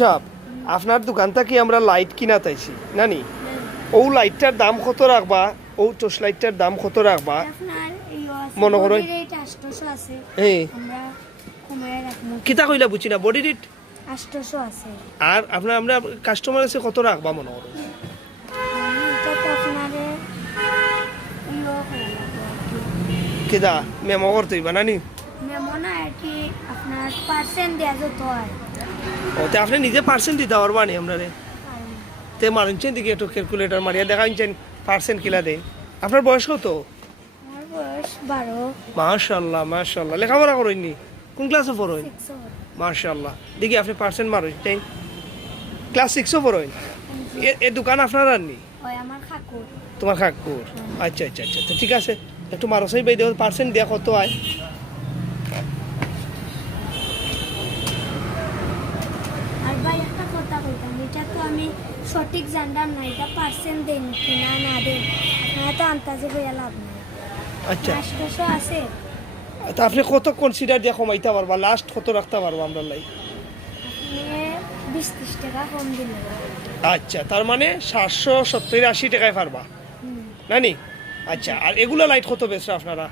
সাহেব আপনার দোকান থেকে আমরা লাইট কিনা তাইছি নানি ও লাইটটার দাম কত রাখবা ও টর্চ লাইটটার দাম কত রাখবা মনে করো এই কিতা কইলা বুঝি না বডি রেট 800 আছে আর আপনার আমরা কাস্টমার আছে কত রাখবা মনে করো এটা তো আপনারে কিতা মেমো করতে হইবা নানি মেমো না আর কি আপনার পার্সেন্ট দেয়া যত হয় ওতে আপনি নিজে পার্সেন্ট দিতে পারবা নি আমরা তে মারুনছেন দিকে একটু ক্যালকুলেটর মারিয়া দেখাইছেন পার্সেন্ট কিলা দেয় আপনার বয়স কত আমার বয়স 12 মাশাআল্লাহ মাশাআল্লাহ লেখাপড়া করেননি কোন ক্লাসে পড়েন 6 মাশাআল্লাহ দেখি আপনি পার্সেন্ট মারুন তাই ক্লাস 6 পড়েন এ দোকান আপনার আর নি ওই আমার কাকুর তোমার কাকুর আচ্ছা আচ্ছা আচ্ছা তো ঠিক আছে একটু মারসাই বাই দেও পার্সেন্ট দেয়া কত হয় আর ভাই একটা কথা কইতাম এটা তো আমি সঠিক জানতাম না এটা পার্সেন্ট দেন কিনা না দেন না তো আন্তাজে হইয়া লাভ নাই আচ্ছা 800 আছে তা আপনি কত কনসিডার দিয়ে কমাইতে পারবা লাস্ট কত রাখতে পারবা আমরা লাই আপনি 20-30 টাকা কম দিলে আচ্ছা তার মানে 770-80 টাকায় পারবা নানি আচ্ছা আর এগুলো লাইট কত বেচরা আপনারা